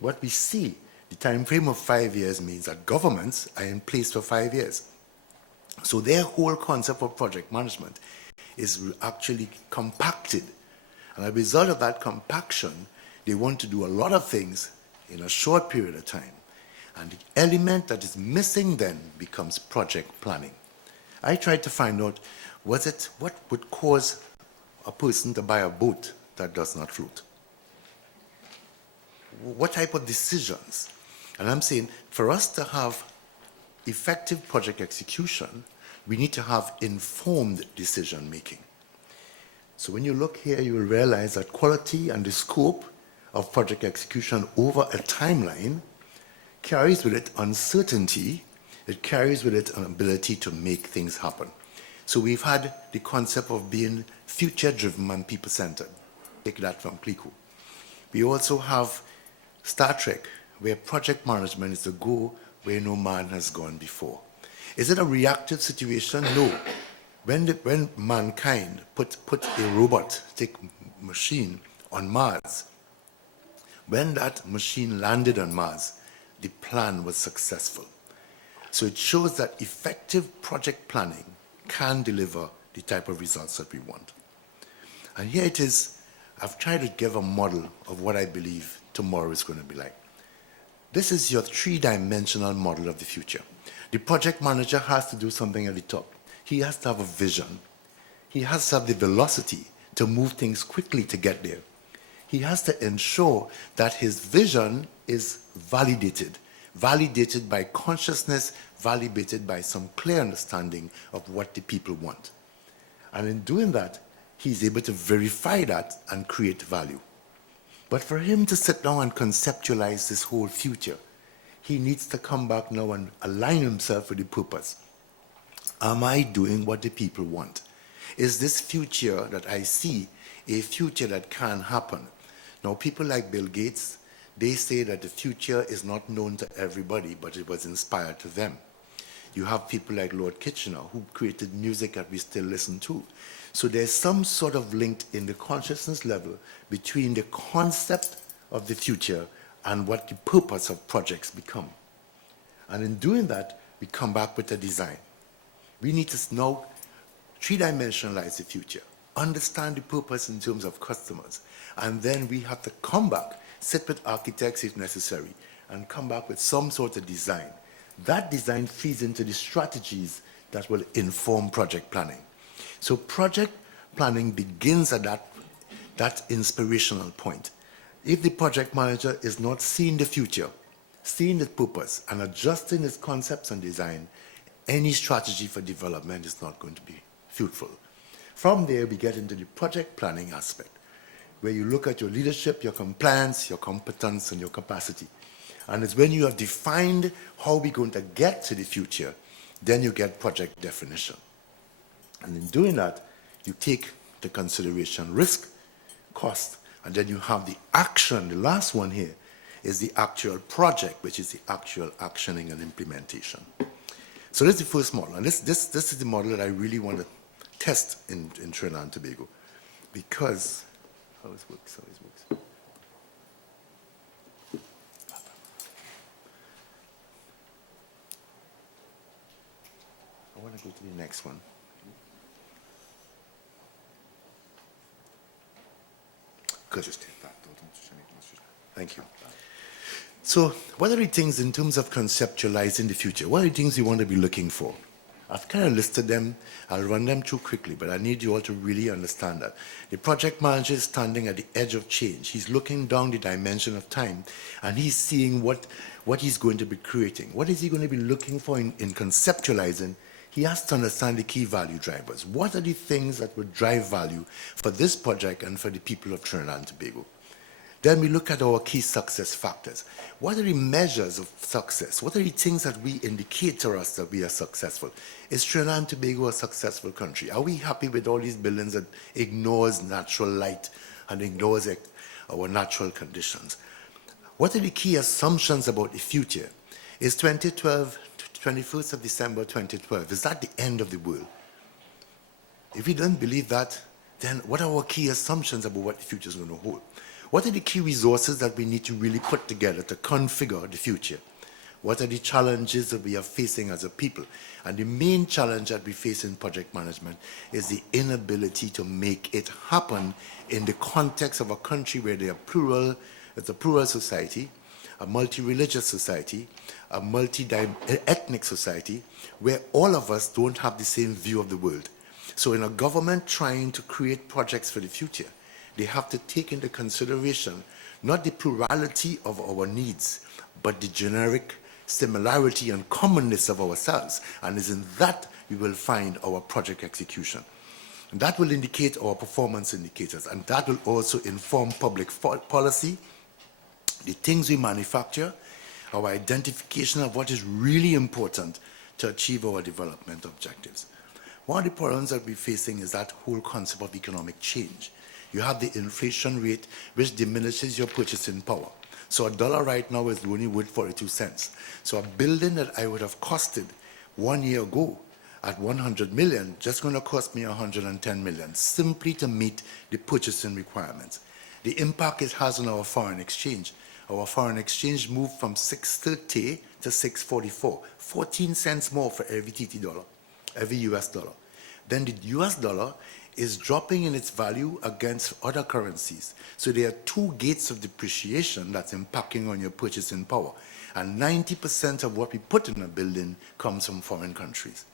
what we see, the time frame of 5 years means that governments are in place for 5 years. So their whole concept of project management is actually compacted. And as a result of that compaction, they want to do a lot of things in a short period of time. And the element that is missing then becomes project planning. I tried to find out, what would cause a person to buy a boat that does not float? What type of decisions? And I'm saying, for us to have effective project execution, we need to have informed decision making. So when you look here, you will realize that quality and the scope of project execution over a timeline carries with it uncertainty. It carries with it an ability to make things happen. So we've had the concept of being future-driven and people-centered. Take that from Clico. We also have Star Trek, where project management is to go where no man has gone before. Is it a reactive situation? No. When mankind put a robot, take machine, on Mars, when that machine landed on Mars, the plan was successful. So it shows that effective project planning can deliver the type of results that we want. And here it is, I've tried to give a model of what I believe tomorrow is going to be like. This is your three-dimensional model of the future. The project manager has to do something at the top. He has to have a vision. He has to have the velocity to move things quickly to get there. He has to ensure that his vision is validated by consciousness, validated by some clear understanding of what the people want. And in doing that, he's able to verify that and create value. But for him to sit down and conceptualize this whole future, he needs to come back now and align himself with the purpose. Am I doing what the people want? Is this future that I see a future that can happen? Now, people like Bill Gates, they say that the future is not known to everybody, but it was inspired to them. You have people like Lord Kitchener, who created music that we still listen to. So there's some sort of link in the consciousness level between the concept of the future and what the purpose of projects become. And in doing that, we come back with a design. We need to now three-dimensionalize the future, understand the purpose in terms of customers, and then we have to come back, sit with architects if necessary, and come back with some sort of design. That design feeds into the strategies that will inform project planning. So project planning begins at that inspirational point. If the project manager is not seeing the future, seeing the purpose, and adjusting his concepts and design, any strategy for development is not going to be fruitful. From there, we get into the project planning aspect, where you look at your leadership, your compliance, your competence, and your capacity. And it's when you have defined how we're going to get to the future, then you get project definition. And in doing that, you take into consideration risk, cost, and then you have the action. The last one here is the actual project, which is the actual actioning and implementation. So this is the first model, and this is the model that I really want to test in Trinidad and Tobago, because how it works. I want to go to the next one. Good. Thank you. So what are the things in terms of conceptualizing the future? What are the things you want to be looking for? I've kind of listed them. I'll run them through quickly, but I need you all to really understand that. The project manager is standing at the edge of change. He's looking down the dimension of time, and he's seeing what he's going to be creating. What is he going to be looking for in conceptualizing? He has to understand the key value drivers. What are the things that would drive value for this project and for the people of Trinidad and Tobago? Then we look at our key success factors. What are the measures of success? What are the things that we indicate to us that we are successful? Is Trinidad and Tobago a successful country? Are we happy with all these buildings that ignores natural light and ignores our natural conditions? What are the key assumptions about the future? Is 2012, 21st of December 2012, is that the end of the world? If we don't believe that, then what are our key assumptions about what the future is going to hold? What are the key resources that we need to really put together to configure the future? What are the challenges that we are facing as a people? And the main challenge that we face in project management is the inability to make it happen in the context of a country where they are plural, it's a plural society, a multi-religious society, a multi-ethnic society, where all of us don't have the same view of the world. So in a government trying to create projects for the future, they have to take into consideration not the plurality of our needs, but the generic similarity and commonness of ourselves. And it's in that we will find our project execution. And that will indicate our performance indicators, and that will also inform public policy, the things we manufacture, our identification of what is really important to achieve our development objectives. One of the problems that we're facing is that whole concept of economic change. You have the inflation rate, which diminishes your purchasing power. So a dollar right now is only worth 42 cents. So a building that I would have costed 1 year ago at 100 million, just going to cost me 110 million, simply to meet the purchasing requirements. The impact it has on our foreign exchange. Our foreign exchange moved from 630 to 644, 14 cents more for every TT dollar, every US dollar. Then the US dollar is dropping in its value against other currencies. So there are two gates of depreciation that's impacting on your purchasing power. And 90% of what we put in a building comes from foreign countries.